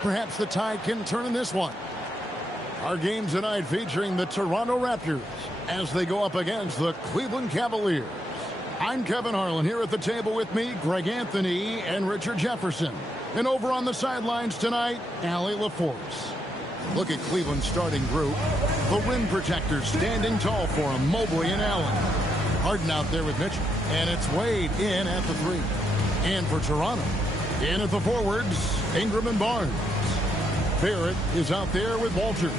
Perhaps the tide can turn in this one. Our game tonight featuring the Toronto Raptors as they go up against the Cleveland Cavaliers. I'm Kevin Harlan here at the table with me, Greg Anthony and Richard Jefferson. And over on the sidelines tonight, Allie LaForce. Look at Cleveland's starting group. The rim protectors standing tall for him, Mobley and Allen. Harden out there with Mitchell. And it's Wade in at the 3. And for Toronto, in at the forwards, Ingram and Barnes. Barrett is out there with Walter.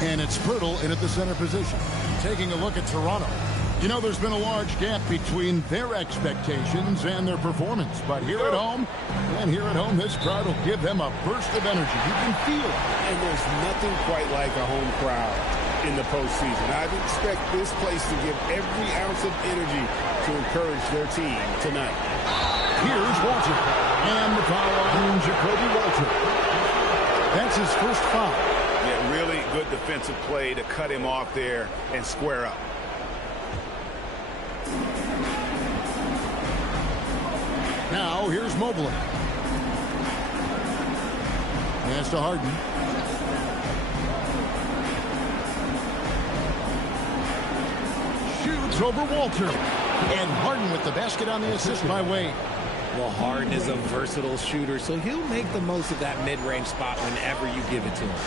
And it's Pirtle in at the center position. Taking a look at Toronto. You know, there's been a large gap between their expectations and their performance. But here at home, this crowd will give them a burst of energy. You can feel it. And there's nothing quite like a home crowd in the postseason. I expect this place to give every ounce of energy to encourage their team tonight. Here's Walter. And the foul on Jacoby Walter. That's his first foul. Yeah, really good defensive play to cut him off there and square up. Now, here's Mobley. Pass to Harden. Shoots over Walter. And Harden with the basket on the assist by Wade. Well, Harden is a versatile shooter, so he'll make the most of that mid-range spot whenever you give it to him.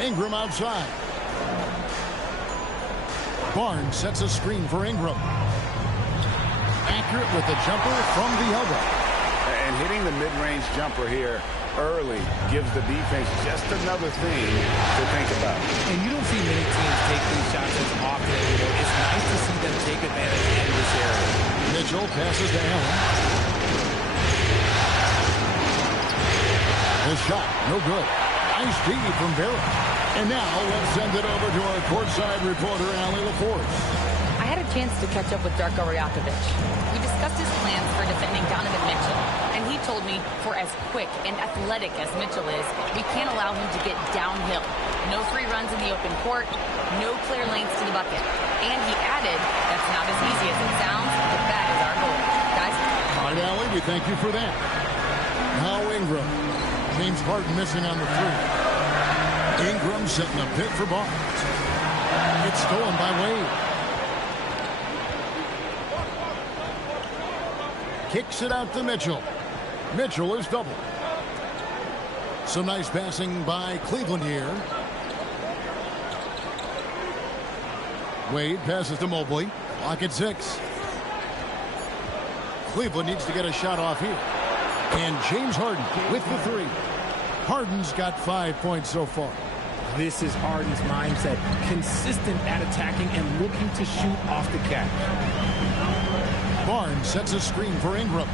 Ingram outside. Barnes sets a screen for Ingram. Accurate with the jumper from the elbow. And hitting the mid-range jumper here early gives the defense just another thing to think about. And you don't see many teams take these shots as often anymore. It's nice to see them take advantage in this area. Mitchell passes to Allen. His shot, no good. Nice D from Barrett. And now let's send it over to our courtside reporter, Allie LaForce. I had a chance to catch up with Darko Rajakovic. We discussed his plans for defending Donovan Mitchell, and he told me for as quick and athletic as Mitchell is, we can't allow him to get downhill. No free runs in the open court, no clear lanes to the bucket. And he added, that's not as easy as it sounds, but that is our goal. Guys? All right, Allie, we thank you for that. Now Ingram. James Harden missing on the 3. Ingram setting a pick for Barnes. It's stolen by Wade. Kicks it out to Mitchell. Mitchell is doubled. Some nice passing by Cleveland here. Wade passes to Mobley. Clock at 6. Cleveland needs to get a shot off here. And James Harden with the 3. Harden's got 5 points so far. This is Harden's mindset. Consistent at attacking and looking to shoot off the catch. Barnes sets a screen for Ingram.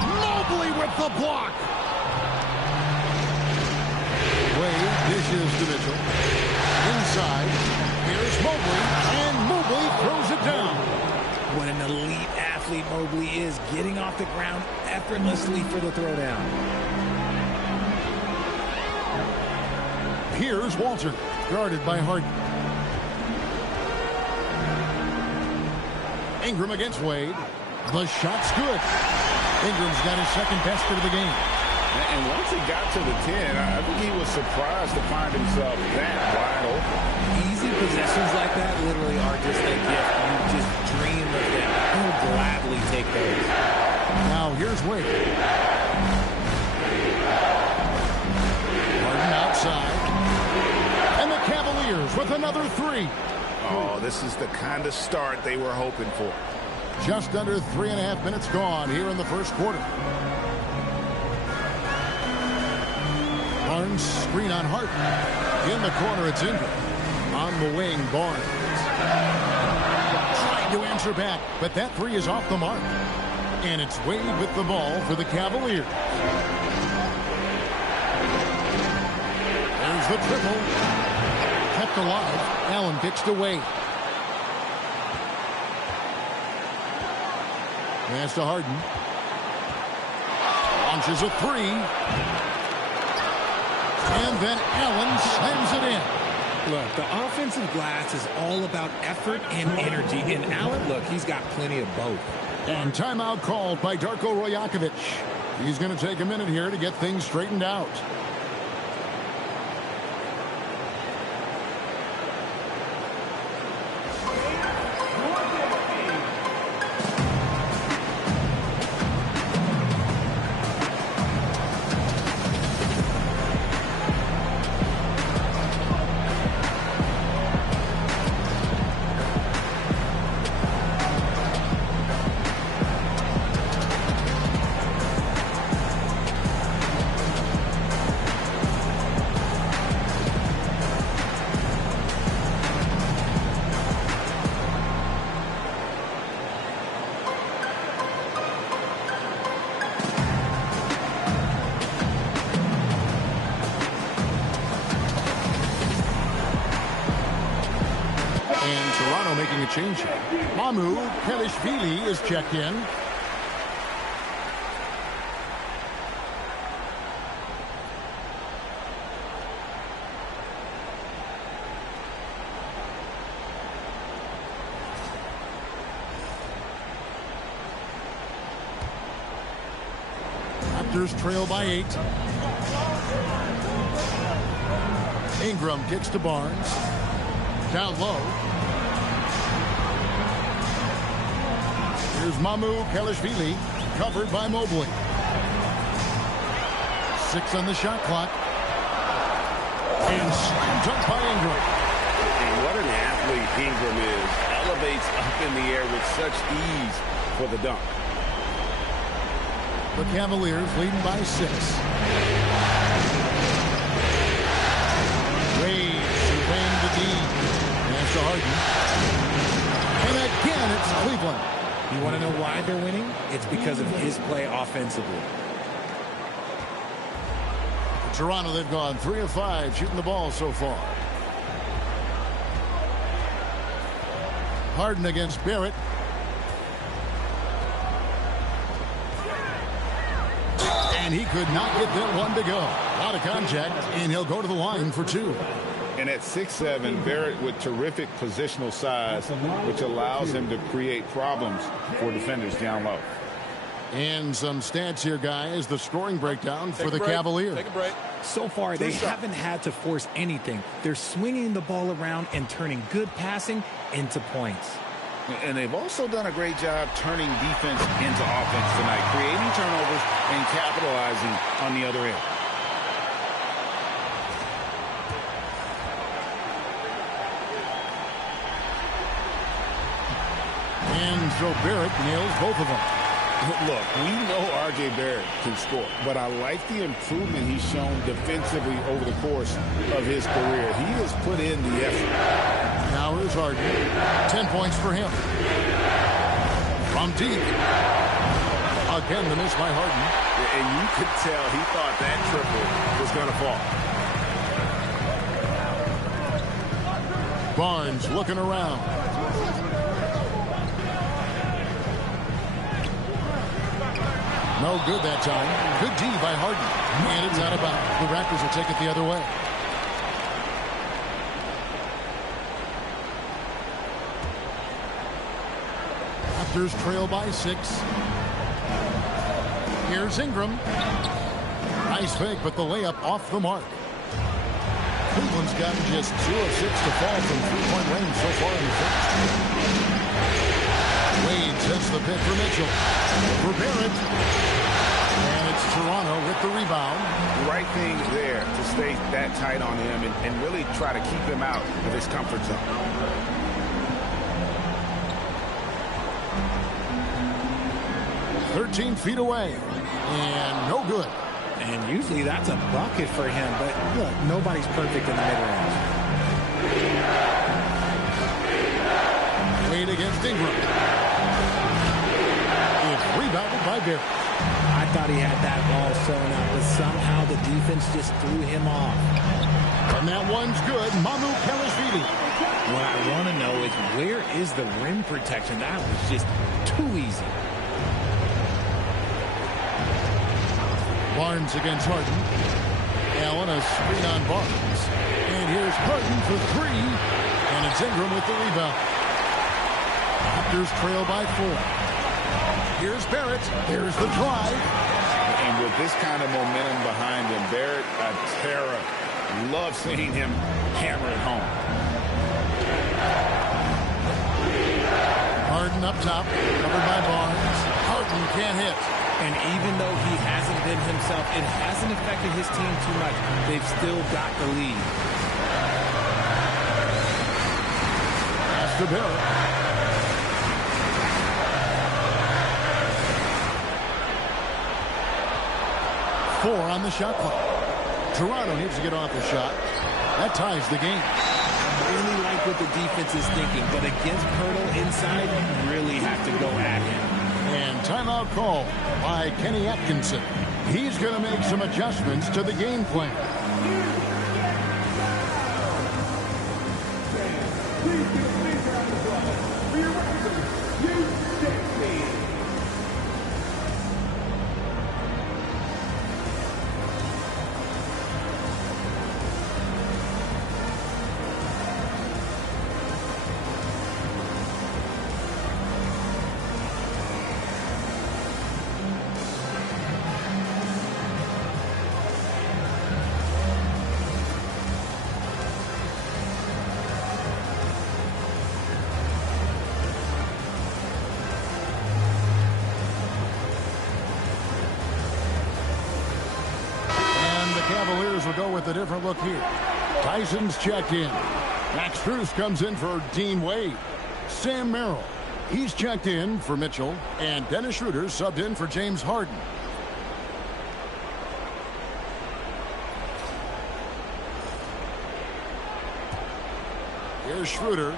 Mobley with the block. Wade dishes to Mitchell. Inside. Here's Mobley. And Mobley throws it down. What an elite athlete Mobley is, getting off the ground effortlessly for the throwdown. Here's Walter, guarded by Harden. Ingram against Wade. The shot's good. Ingram's got his second basket of the game. And once he got to the 10, I think he was surprised to find himself that wide open. Easy possessions like that literally are just a gift. You just dream of them. He'll gladly take those. Now here's Wade. Harden outside. And the Cavaliers with another 3. Oh, this is the kind of start they were hoping for. Just under 3.5 minutes gone here in the first quarter. Barnes screen on Harden. In the corner, it's Ingram. On the wing, Barnes. Trying to answer back, but that 3 is off the mark. And it's Wade with the ball for the Cavaliers. There's the triple. Kept alive. Allen kicks to Wade. Pass to Harden. Launches a 3. And then Allen slams it in. Look, the offensive glass is all about effort and energy. And Allen, look, he's got plenty of both. And timeout called by Darko Rajakovic. He's going to take a minute here to get things straightened out. Making a change. Mamu Kelishvili is checked in. Raptors trail by 8. Ingram kicks to Barnes. Down low. Here's Mamu Kelishvili, covered by Mobley. 6 on the shot clock. And slam dunk by Ingram. And what an athlete Ingram is. Elevates up in the air with such ease for the dunk. The Cavaliers leading by 6. Wade surveying the D. Pass to Harden. And again, it's Cleveland. You want to know why they're winning? It's because of his play offensively. Toronto, they've gone 3 of 5 shooting the ball so far. Harden against Barrett. And he could not get that one to go. A lot of contact, and he'll go to the line for 2. And at 6'7", Barrett with terrific positional size, which allows him to create problems for defenders down low. And some stats here, guys. The scoring breakdown for the Cavaliers. Take a break. So far, they haven't had to force anything. They're swinging the ball around and turning good passing into points. And they've also done a great job turning defense into offense tonight, creating turnovers and capitalizing on the other end. And so Barrett nails both of them. Look, we know R.J. Barrett can score, but I like the improvement he's shown defensively over the course of his career. He has put in the effort. Now here's Harden. 10 points for him. From deep. Again, the miss by Harden. And you could tell he thought that triple was going to fall. Barnes looking around. No good that time. Good D by Harden. And it's out of bounds. The Raptors will take it the other way. Raptors trail by 6. Here's Ingram. Nice fake, but the layup off the mark. Cleveland's gotten just 2 of 6 to fall from three-point range so far in the first. Wade sets the pick for Mitchell. For Barrett. And it's Toronto with the rebound. Right thing there to stay that tight on him and really try to keep him out of his comfort zone. "13 feet away. And no good. And usually that's a bucket for him, but look, nobody's perfect in the mid-range. Wade against Ingram. It's rebounded by Barrett. I thought he had that ball sewn up, but somehow the defense just threw him off. And that one's good. Mamu Kelishvili. What I want to know is where is the rim protection? That was just too easy. Barnes against Harden. Allen a screen on Barnes. And here's Harden for 3. And it's Ingram with the rebound. Raptors trail by 4. Here's Barrett. There's the drive. And with this kind of momentum behind him, Barrett, a terror. Love seeing him hammer it home. Harden up top, covered by Barnes. Harden can't hit. And even though he hasn't been himself, it hasn't affected his team too much. They've still got the lead. Pass to Barrett. 4 on the shot clock. Toronto needs to get off the shot. That ties the game. Really like what the defense is thinking, but against Pirtle inside, you really have to go at him. And timeout call by Kenny Atkinson. He's going to make some adjustments to the game plan. Cavaliers will go with a different look here. Tyson's checked in. Max Strus comes in for Dean Wade. Sam Merrill, he's checked in for Mitchell. And Dennis Schroeder subbed in for James Harden. Here's Schroeder.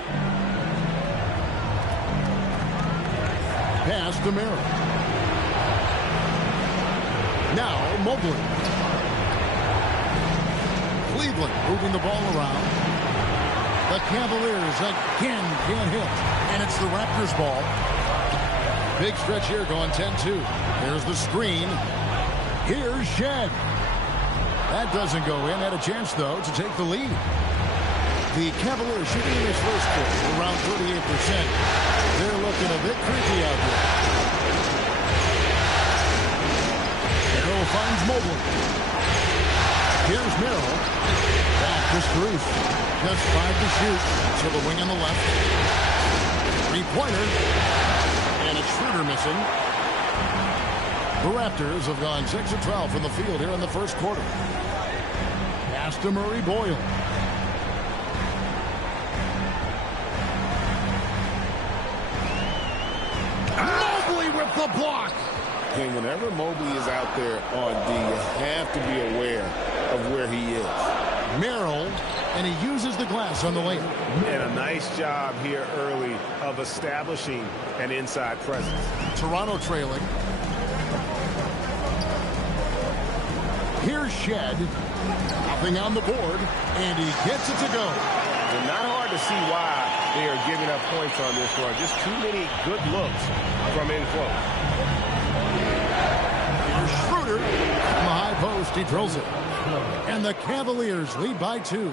Pass to Merrill. Now Mobley. Cleveland moving the ball around. The Cavaliers again can't hit. And it's the Raptors ball. Big stretch here going 10-2. There's the screen. Here's Shed. That doesn't go in. Had a chance, though, to take the lead. The Cavaliers shooting in this first quarter around 38%. They're looking a bit creepy out there. Merrill finds Mobley. Here's Merrill. Back to Strus. Just 5 to shoot. To the wing on the left. 3-pointer. And it's Schroeder missing. The Raptors have gone 6 of 12 from the field here in the first quarter. Pass to Murray Boyle. Mobley with the block. And whenever Mobley is out there on D, you have to be aware of where he is. Merrill, and he uses the glass on the lane. And a nice job here early of establishing an inside presence. Toronto trailing. Here's Shed. Nothing on the board, and he gets it to go. And not hard to see why they are giving up points on this one. Just too many good looks from in close. Here's Schroeder. From the high post, he drills it. And the Cavaliers lead by 2.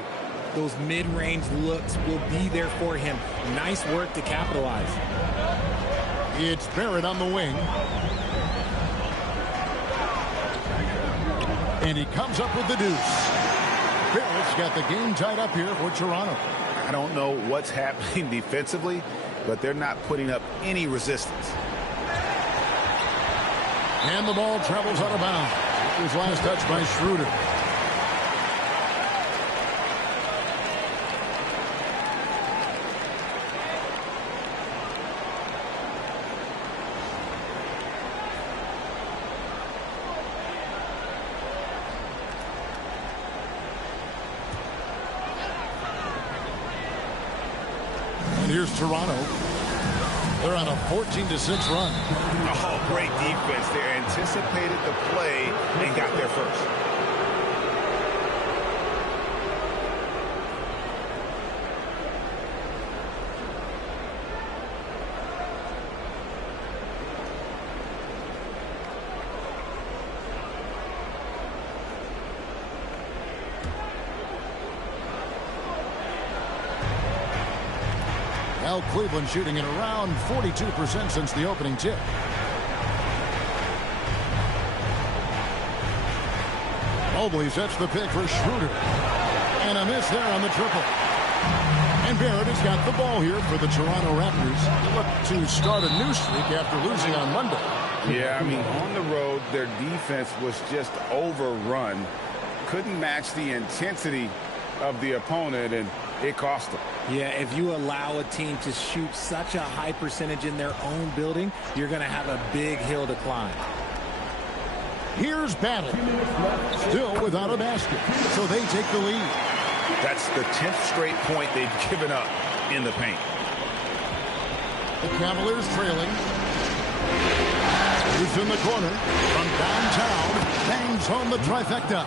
Those mid-range looks will be there for him. Nice work to capitalize. It's Barrett on the wing. And he comes up with the deuce. Barrett's got the game tied up here for Toronto. I don't know what's happening defensively, but they're not putting up any resistance. And the ball travels out of bounds. His last touch by Schroeder. And here's Toronto. They're on a 14-6 run. Oh, great defense. They anticipated the play and got there first. Now Cleveland shooting at around 42% since the opening tip. Mobley sets the pick for Schroeder. And a miss there on the triple. And Barrett has got the ball here for the Toronto Raptors. They look to start a new streak after losing on Monday. Yeah, I mean, on the road, their defense was just overrun. Couldn't match the intensity of the opponent, and it cost them. Yeah, if you allow a team to shoot such a high percentage in their own building, you're going to have a big hill to climb. Here's Battle. Still without a basket, so they take the lead. That's the 10th straight point they've given up in the paint. The Cavaliers trailing. He's in the corner from downtown. Bangs home the trifecta.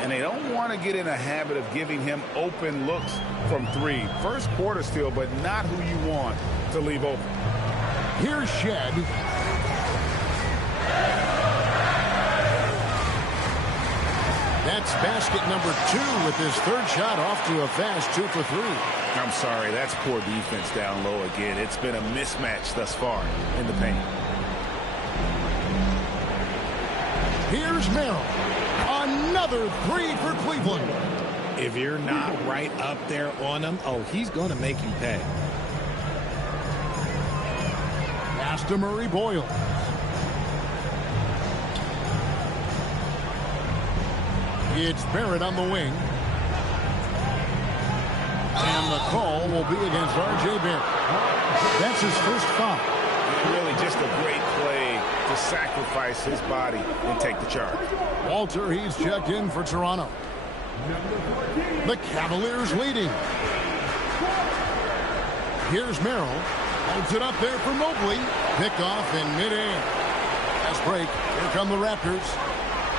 And they don't want to get in a habit of giving him open looks from three. First quarter still, but not who you want to leave open. Here's Shed. That's basket number 2 with his third shot off to a fast 2 for 3. I'm sorry, that's poor defense down low again. It's been a mismatch thus far in the paint. Here's Merrill. Another 3 for Cleveland. If you're not right up there on him, oh, he's going to make you pay. Pass to Murray Boyle. It's Barrett on the wing. And the call will be against R.J. Barrett. That's his first foul. Really just a great play to sacrifice his body and take the charge. Walter, he's checked in for Toronto. The Cavaliers leading. Here's Merrill. Holds it up there for Mobley. Picked off in midair. Fast break. Here come the Raptors.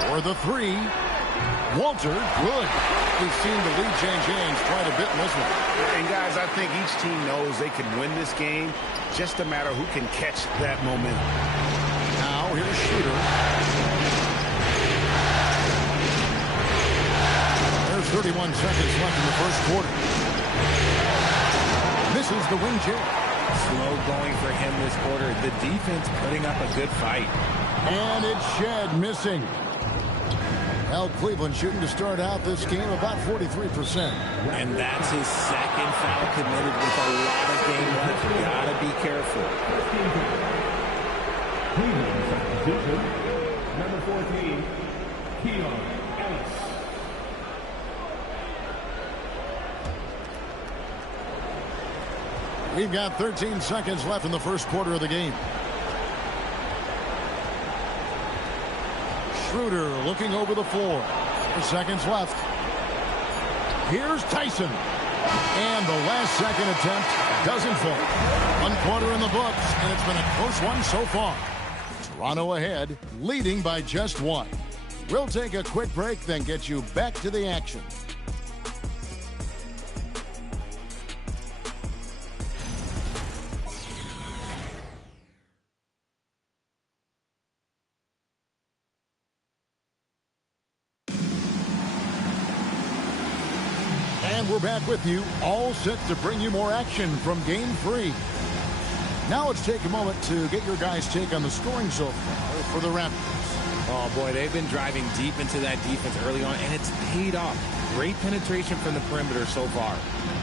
For the 3. Walter, good. We've seen the lead change hands quite a bit in this one. And guys, I think each team knows they can win this game. Just a matter who can catch that momentum. Now here's Shooter. There's 31 seconds left in the first quarter. Misses the wing chip. Slow going for him this quarter. The defense putting up a good fight. And it's Shed missing. Well, Cleveland shooting to start out this game about 43%. And that's his second foul committed with a lot of game left. Gotta be careful. Number 14, Keon Ellis. We've got 13 seconds left in the first quarter of the game. Schroeder looking over the floor. 4 seconds left. Here's Tyson. And the last second attempt doesn't fall. 1 quarter in the books, and it's been a close one so far. Toronto ahead, leading by just 1. We'll take a quick break, then get you back to the action. And we're back with you, all set to bring you more action from Game 3. Now let's take a moment to get your guys' take on the scoring so far for the Raptors. Oh, boy, they've been driving deep into that defense early on, and it's paid off. Great penetration from the perimeter so far.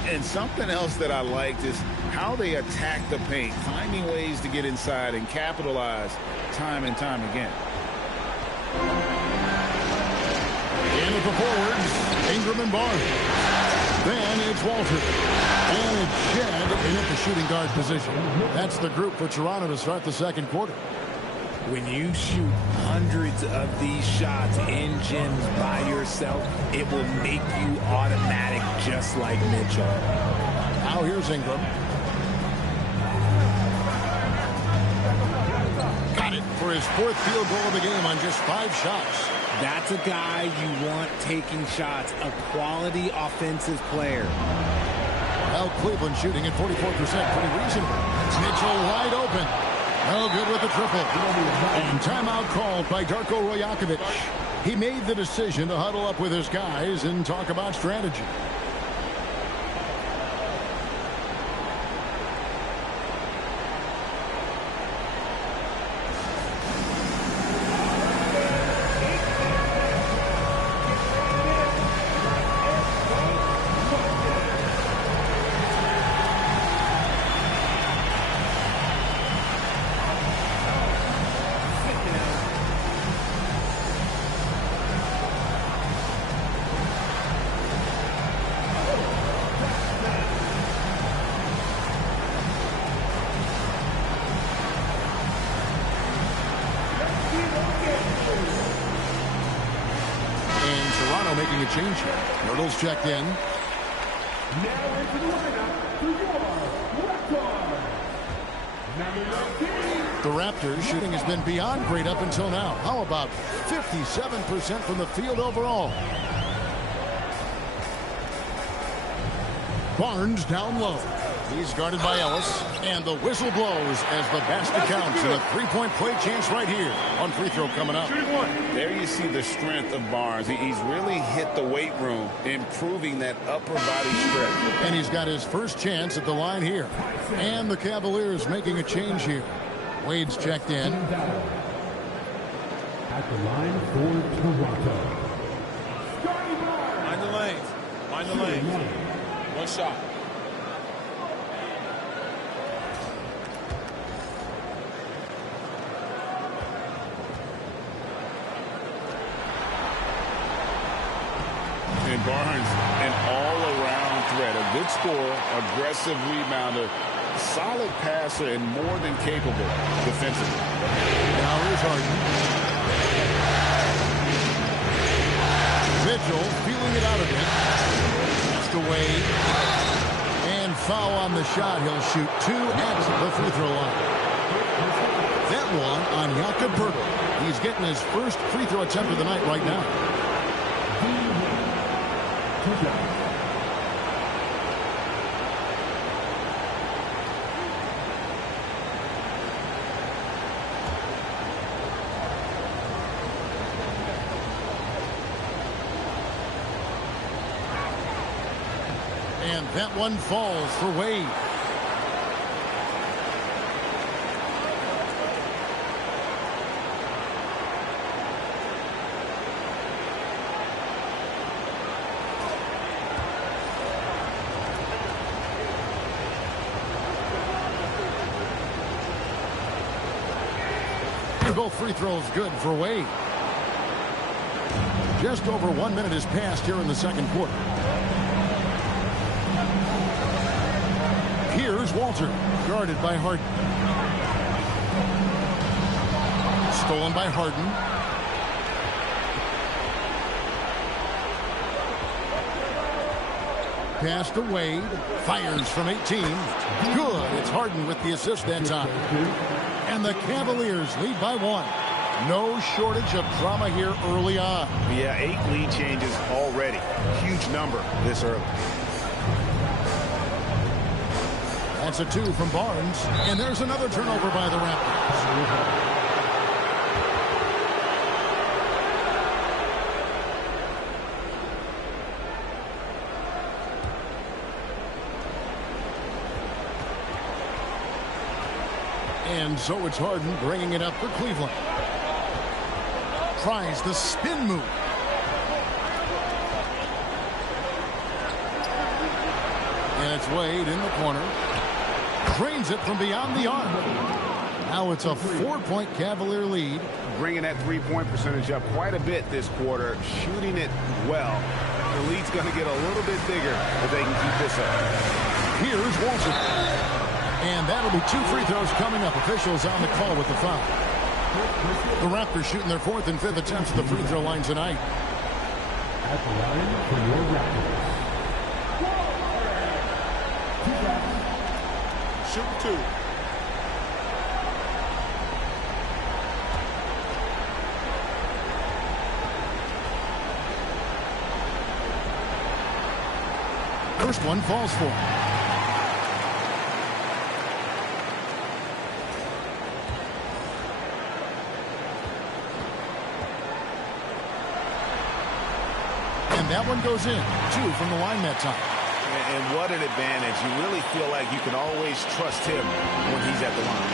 And something else that I liked is how they attack the paint, finding ways to get inside and capitalize time and time again. In at the forwards, Ingram and Barnes. Then it's Walter. And it's Shed in at the shooting guard position. That's the group for Toronto to start the second quarter. When you shoot hundreds of these shots in gyms by yourself, it will make you automatic just like Mitchell. Now here's Ingram. Got it for his 4th field goal of the game on just 5 shots. That's a guy you want taking shots, a quality offensive player. Well, Cleveland shooting at 44%, pretty reasonable. Mitchell wide open. No good with the triple. And timeout called by Darko Rajakovic. He made the decision to huddle up with his guys and talk about strategy. Toronto making a change here. Hurdle's checked in. Now into the lineup for your Raptors. Number 19. The Raptors shooting has been beyond great up until now. How about 57% from the field overall? Barnes down low. He's guarded by Ellis. And the whistle blows as the basket counts. And a three-point play chance right here on free throw coming up. There you see the strength of Barnes. He's really hit the weight room, improving that upper body strength. And he's got his first chance at the line here. And the Cavaliers making a change here. Wade's checked in. At the line for Toronto. Mind the lanes. Mind the lanes. One shot. And Barnes, an all-around threat. A good scorer, aggressive rebounder, solid passer, and more than capable defensively. Now here's Harden. Mitchell feeling it out a bit. That's the Wade. And foul on the shot. He'll shoot 2 at the free throw line. That one on Jakob Poeltl. He's getting his first free throw attempt of the night right now. And that one falls for Wade. Both free throws good for Wade. Just over 1 minute has passed here in the second quarter. Here's Walter, guarded by Harden. Stolen by Harden. Pass to Wade. Fires from 18. Good. It's Harden with the assist that time. And the Cavaliers lead by 1. No shortage of drama here early on. Yeah, 8 lead changes already. Huge number this early. That's a 2 from Barnes. And there's another turnover by the Raptors. And so it's Harden bringing it up for Cleveland. Tries the spin move. And it's Wade in the corner. Drains it from beyond the arc. Now it's a 4-point Cavalier lead. Bringing that three-point percentage up quite a bit this quarter. Shooting it well. The lead's going to get a little bit bigger if they can keep this up. Here's Walter. And that'll be 2 free throws coming up. Officials on the call with the foul. The Raptors shooting their 4th and 5th attempts at the free throw line tonight. At the line for your Raptors. Shoot 2. First one falls for him. And that one goes in. 2 from the line that time. And what an advantage. You really feel like you can always trust him when he's at the line.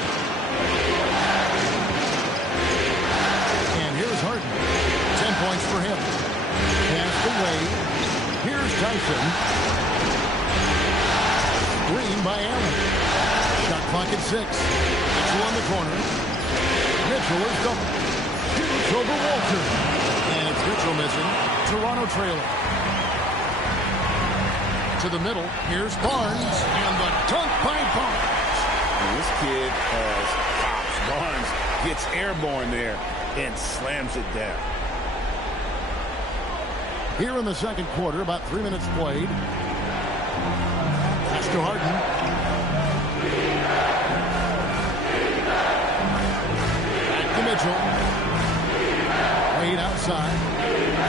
And here's Harden. 10 points for him. Pass to Wade. Here's Tyson. Green by Allen. Shot clock at 6. Mitchell on the corner. Mitchell is double. Shoots over Walter. And it's Mitchell missing. Toronto trailer. To the middle. Here's Barnes. And the dunk by Barnes. And this kid has pops. Barnes gets airborne there and slams it down. Here in the second quarter, about 3 minutes played. Pass to Harden. Back to Mitchell. Wade outside.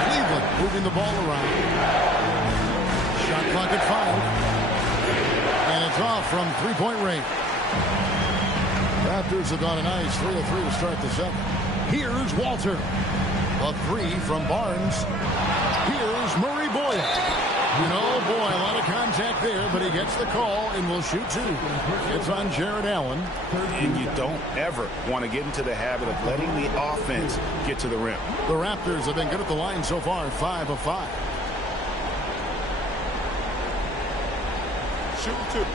Cleveland moving the ball around. Shot clock at 5. And it's off from three-point range. Raptors have got a nice 3 of 3 to start the second. Here's Walter. A 3 from Barnes. Here's Murray Boyle. Oh boy, a lot of contact there, but he gets the call and will shoot 2. It's on Jared Allen. And you don't ever want to get into the habit of letting the offense get to the rim. The Raptors have been good at the line so far, 5 of 5. Shoot 2.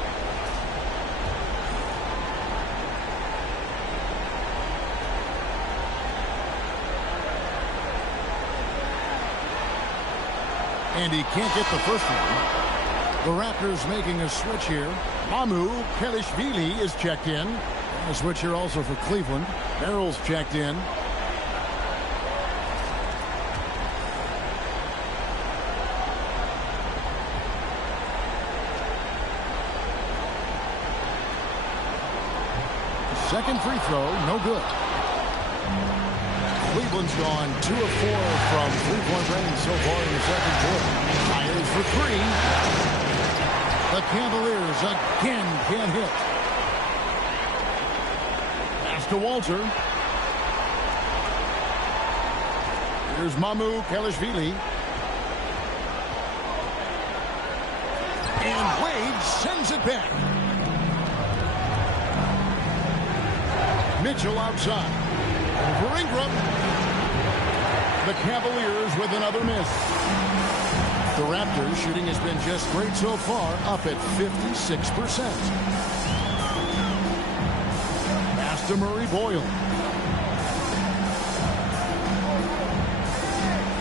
And he can't get the first one. The Raptors making a switch here. Mamu Kelishvili is checked in. A switch here also for Cleveland. Merrill's checked in. Second free throw, no good. Cleveland's gone 2 of 4 from three-point range so far in the second quarter. Fires for 3. The Cavaliers again can't hit. Pass to Walter. Here's Mamu Kelishvili. And Wade sends it back. Mitchell outside. Over Ingram. The Cavaliers with another miss. The Raptors shooting has been just great so far, up at 56%. Pass to Murray Boyle.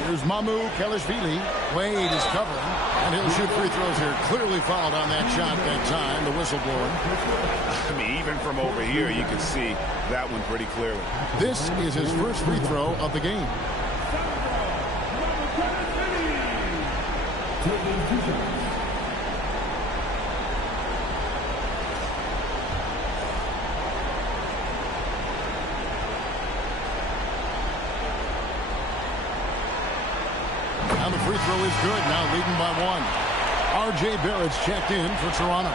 Here's Mamu Kelishvili. Wade is covering, and he'll shoot free throws here. Clearly fouled on that shot that time, the whistle blower. I mean, even from over here, you can see that one pretty clearly. This is his first free throw of the game. Now the free throw is good. Now leading by 1. R.J. Barrett's checked in for Toronto.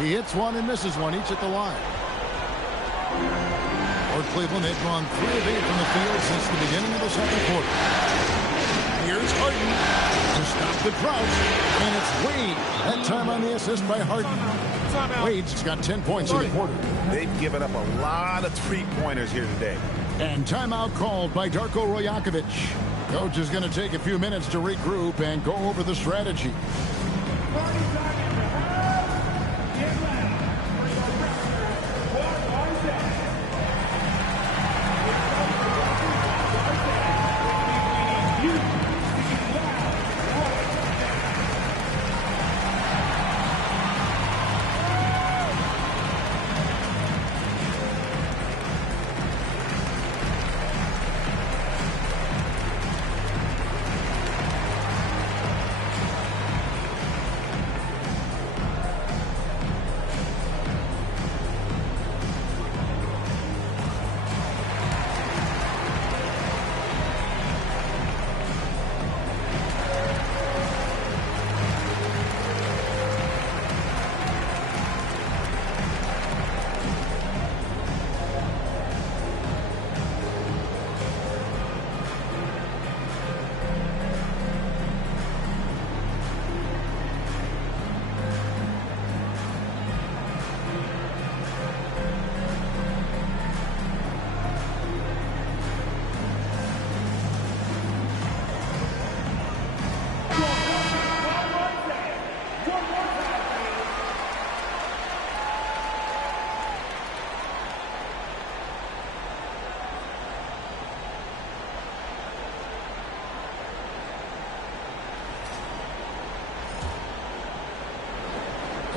He hits one and misses one, each at the line. For Cleveland, they've gone 3 of 8 from the field since the beginning of the second quarter. Here's Harden to stop the crouch, and it's Wade. That time on the assist by Harden. Wade's got 10 points in the quarter. They've given up a lot of three-pointers here today. And timeout called by Darko Rajakovic. Coach is going to take a few minutes to regroup and go over the strategy.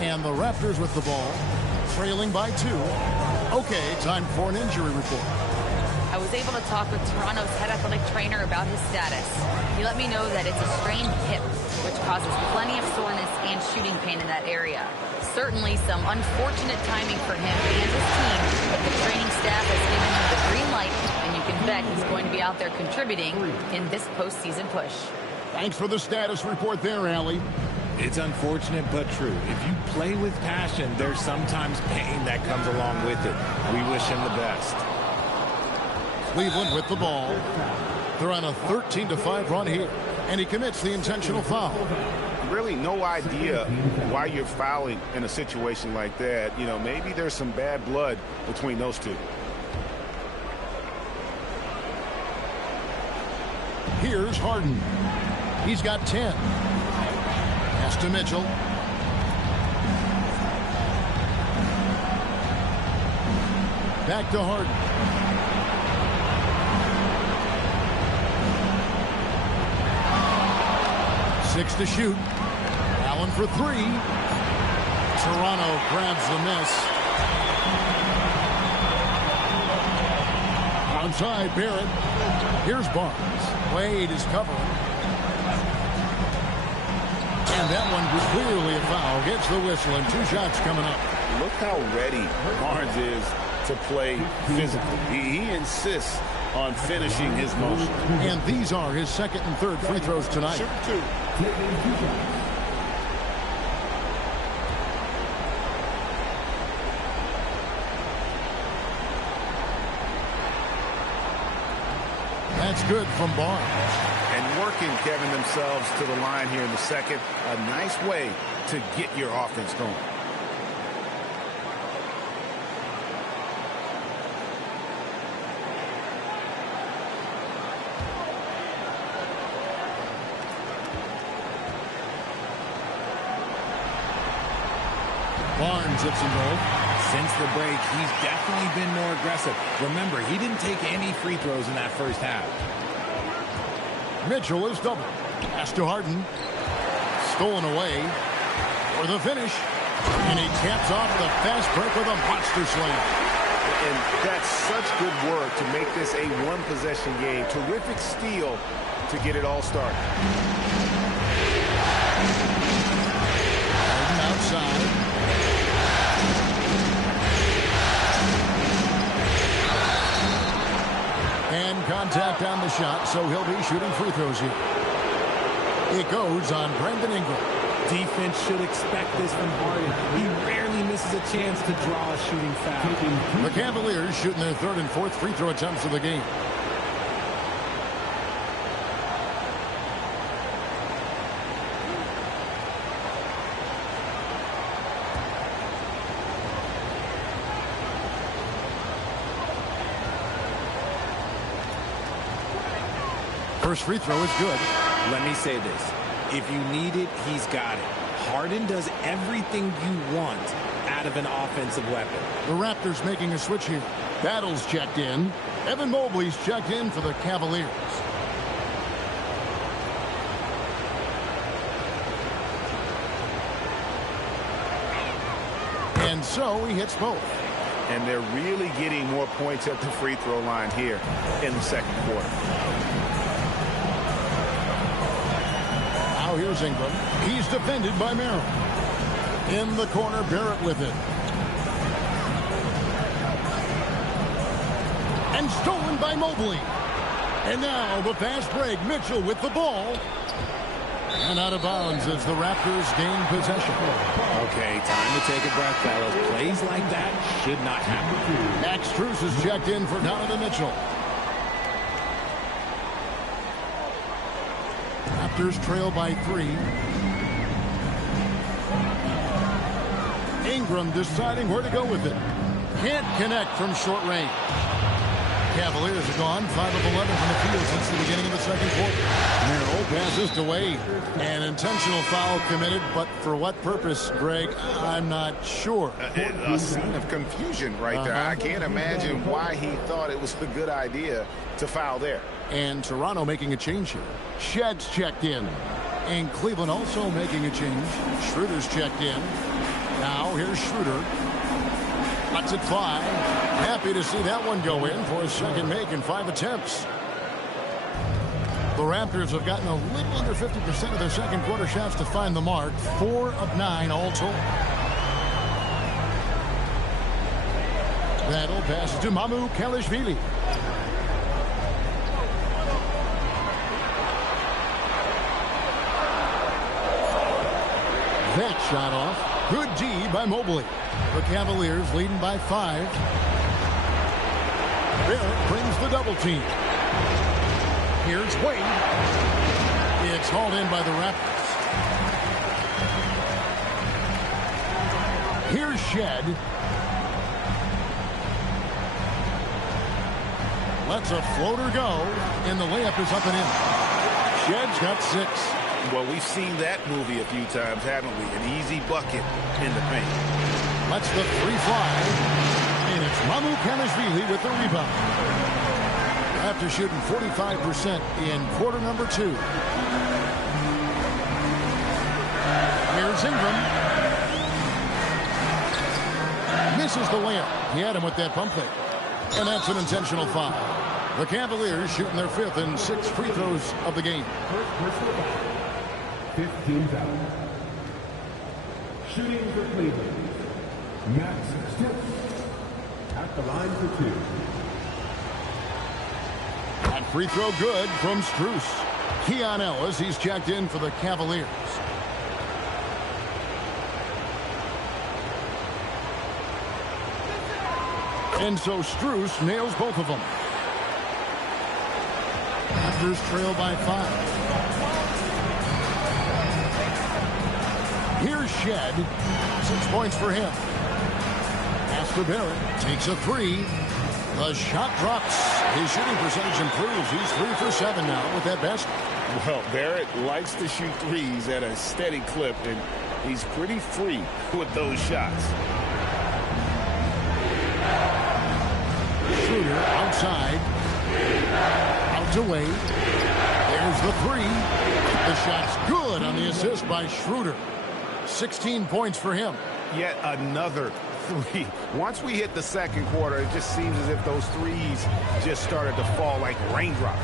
And the Raptors with the ball, trailing by 2. Okay, time for an injury report. I was able to talk with Toronto's head athletic trainer about his status. He let me know that it's a strained hip, which causes plenty of soreness and shooting pain in that area. Certainly some unfortunate timing for him and his team, but the training staff has given him the green light, and you can bet he's going to be out there contributing in this postseason push. Thanks for the status report there, Allie. It's unfortunate but true. If you play with passion, there's sometimes pain that comes along with it. We wish him the best. Cleveland with the ball. They're on a 13-5 run here, and he commits the intentional foul. Really no idea why you're fouling in a situation like that. You know, maybe there's some bad blood between those two. Here's Harden. He's got 10. Pass to Mitchell. Back to Harden. Six to shoot. Allen for 3. Toronto grabs the miss. Outside Barrett. Here's Barnes. Wade is covering. And that one was clearly a foul. Gets the whistle and 2 shots coming up. Look how ready Barnes is to play physically. He insists on finishing his motion. And these are his second and third free throws tonight. Shoot 2. That's good from Barnes. And working, Kevin, themselves to the line here in the second. A nice way to get your offense going. Barnes hits and roll. Since the break, he's definitely been more aggressive. Remember, he didn't take any free throws in that first half. Mitchell is doubled. Pass to Harden. Stolen away for the finish. And he taps off the fast break with a monster slam. And that's such good work to make this a one-possession game. Terrific steal to get it all started. Harden outside. And contact on the shot, so he'll be shooting free throws here. It goes on Brandon Ingram. Defense should expect this from Harden. He rarely misses a chance to draw a shooting foul. The Cavaliers shooting their third and fourth free throw attempts of the game. First free throw is good. Let me say this. If you need it, he's got it. Harden does everything you want out of an offensive weapon. The Raptors making a switch here. Battle's checked in. Evan Mobley's checked in for the Cavaliers. And so he hits both. And they're really getting more points at the free throw line here in the second quarter. Now here's Ingram. He's defended by Merrill. In the corner, Barrett with it. And stolen by Mobley. And now the fast break. Mitchell with the ball. And out of bounds as the Raptors gain possession. Okay, time to take a breath, fellas. Plays like that should not happen. Max Strus is checked in for Donovan Mitchell. Raptors trail by 3. Ingram deciding where to go with it. Can't connect from short range. Cavaliers are gone 5 of 11 from the field since the beginning of the second quarter. Merrill passes to Wade. An intentional foul committed, but for what purpose, Greg? I'm not sure. A scene of confusion right there. I can't imagine why he thought it was a good idea to foul there. And Toronto making a change here. Shedd's checked in. And Cleveland also making a change. Schroeder's checked in. Here's Schroeder. Lets it fly. Happy to see that one go in for a second make in 5 attempts. The Raptors have gotten a little under 50% of their second quarter shots to find the mark. 4 of 9 all told. Battle passes to Mamu Kelishvili. That shot off. Good D by Mobley. The Cavaliers leading by 5. Barrett brings the double team. Here's Wade. It's hauled in by the Raptors. Here's Shed. Lets a floater go, and the layup is up and in. Shed's got 6. Well, we've seen that movie a few times, haven't we? An easy bucket in the paint. Lets the 3 fly, and it's Mamu Kelishvili with the rebound. After shooting 45% in quarter number 2. Here's Ingram. Misses the layup. He had him with that pump fake. And that's an intentional foul. The Cavaliers shooting their 5th and 6th free throws of the game. 15 down. Shooting for Cleveland. Max Strus at the line for 2. And free throw good from Strus. Keon Ellis, he's checked in for the Cavaliers. And so Strus nails both of them. Raptors trail by 5. Here's Shed. 6 points for him. Pass to Barrett. Takes a 3. The shot drops. His shooting percentage improves. He's 3 for 7 now with that basket. Well, Barrett likes to shoot threes at a steady clip, and he's pretty free with those shots. Schroeder outside. Out to Wade. There's the 3. The shot's good on the assist by Schroeder. 16 points for him. Yet another 3. Once we hit the second quarter, it just seems as if those threes just started to fall like raindrops.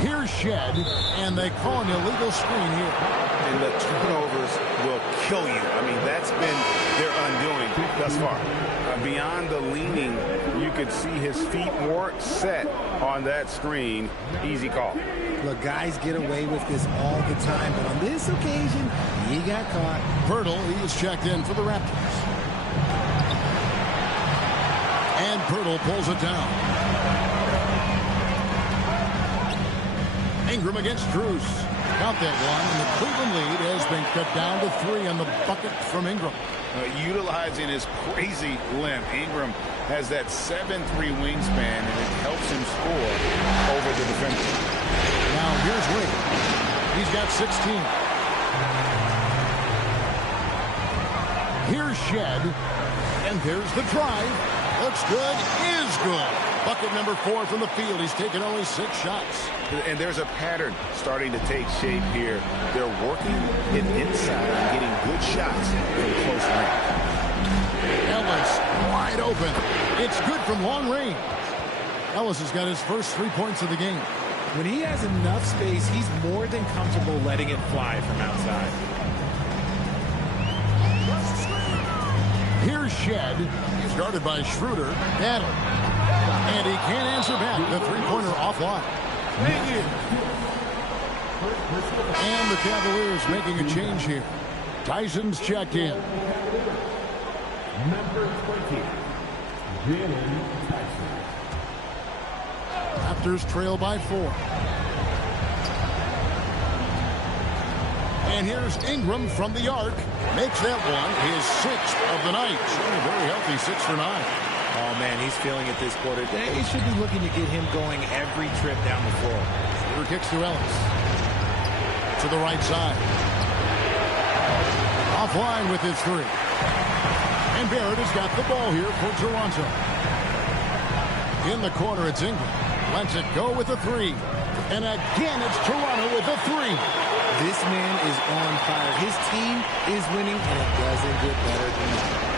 Here's Shed, and they call an illegal screen here. And the turnovers will kill you. I mean, that's been their undoing thus far. Beyond the leaning, you could see his feet weren't set on that screen. Easy call. Look, guys get away with this all the time, but on this occasion, he got caught. Pirtle, he is checked in for the Raptors. And Pirtle pulls it down. Ingram against Strus. Count that one, and the Cleveland lead has been cut down to 3 on the bucket from Ingram. Utilizing his crazy length, Ingram has that 7'3" wingspan, and it helps him score over the defender. Now here's Wade. He's got 16. Here's Shed. And there's the drive. Looks good. Is good. Bucket number 4 from the field. He's taken only 6 shots. And there's a pattern starting to take shape here. They're working it inside and getting good shots from close range. Ellis wide open. It's good from long range. Ellis has got his first 3 points of the game. When he has enough space, he's more than comfortable letting it fly from outside. Here's Shed. He's guarded by Schroeder. Battle. And he can't answer back. The 3-pointer offline. And the Cavaliers making a change here. Tyson's checked in. Number 20, Jalen Tyson. Raptors trail by 4. And here's Ingram from the arc. Makes that one his 6th of the night. Showing a very healthy 6 for 9. Oh, man, he's feeling it this quarter. They should be looking to get him going every trip down the floor. Schroeder kicks to Ellis. To the right side. Offline with his 3. And Barrett has got the ball here for Toronto. In the corner, it's Ingram. Lets it go with a 3. And again, it's Toronto with a 3. This man is on fire. His team is winning, and it doesn't get better than that.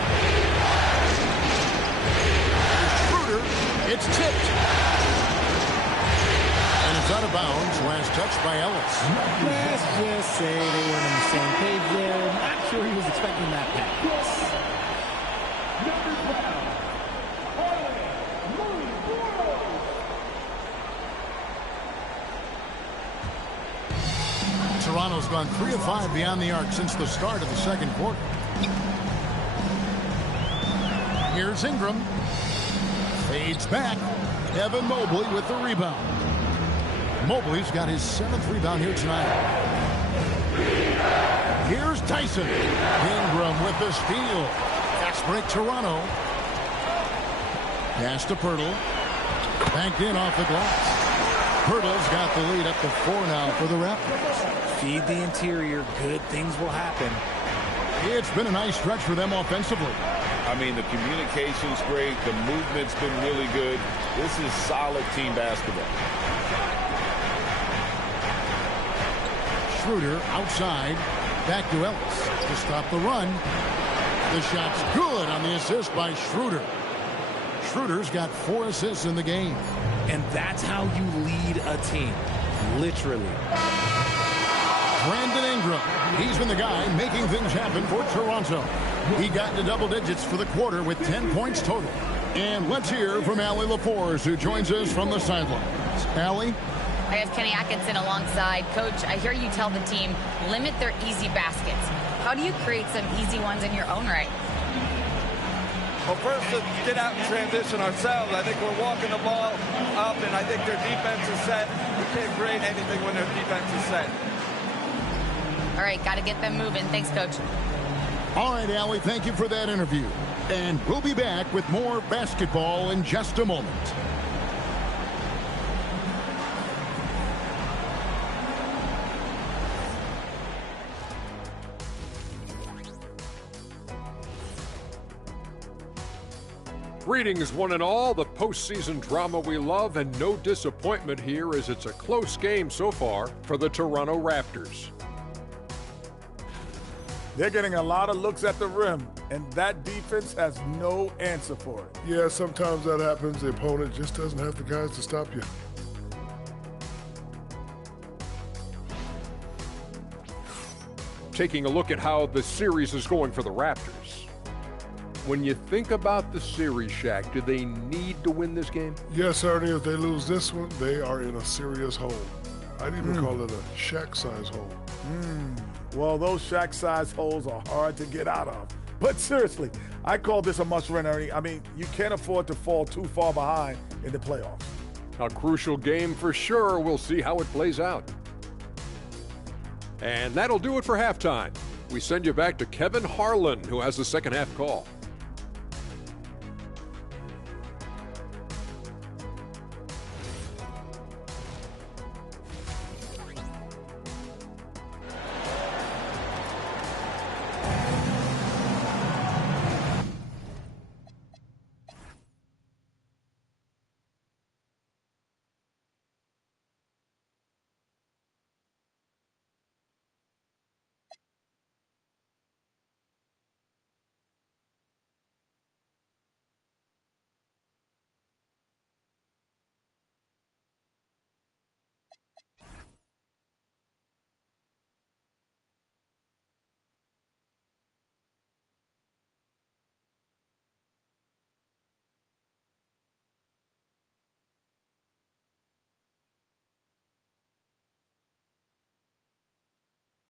touched by Ellis. Let's just say they weren't on the same page there. Not sure he was expecting that pass. Number 12, Toronto's gone 3 of 5 beyond the arc since the start of the second quarter. Here's Ingram. Fades back. Evan Mobley with the rebound. Mobley's got his 7th rebound here tonight. Here's Tyson. Ingram with the steal. Fast break Toronto. Pass to Pirtle. Banked in off the glass. Pirtle's got the lead up to 4 now for the Raptors. Feed the interior. Good things will happen. It's been a nice stretch for them offensively. I mean, the communication's great. The movement's been really good. This is solid team basketball. Schroeder outside. Back to Ellis to stop the run. The shot's good on the assist by Schroeder. Schroeder's got 4 assists in the game. And that's how you lead a team. Literally. Brandon Ingram. He's been the guy making things happen for Toronto. He got into double digits for the quarter with 10 points total. And let's hear from Allie LaForce, who joins us from the sidelines. Allie? I have Kenny Atkinson alongside. Coach, I hear you tell the team, limit their easy baskets. How do you create some easy ones in your own right? Well, first, to get out and transition ourselves. I think we're walking the ball up, and I think their defense is set. We can't create anything when their defense is set. All right, got to get them moving. Thanks, Coach. All right, Allie, thank you for that interview. And we'll be back with more basketball in just a moment. Greetings, one and all. The postseason drama we love, and no disappointment here as it's a close game so far for the Toronto Raptors. They're getting a lot of looks at the rim, and that defense has no answer for it. Yeah, sometimes that happens. The opponent just doesn't have the guys to stop you. Taking a look at how the series is going for the Raptors. When you think about the series, Shaq, do they need to win this game? Yes, Ernie, if they lose this one, they are in a serious hole. I'd even call it a Shaq-size hole. Well, those Shaq-size holes are hard to get out of. But seriously, I call this a must-win, Ernie. I mean, you can't afford to fall too far behind in the playoffs. A crucial game for sure. We'll see how it plays out. And that'll do it for halftime. We send you back to Kevin Harlan, who has the second half call.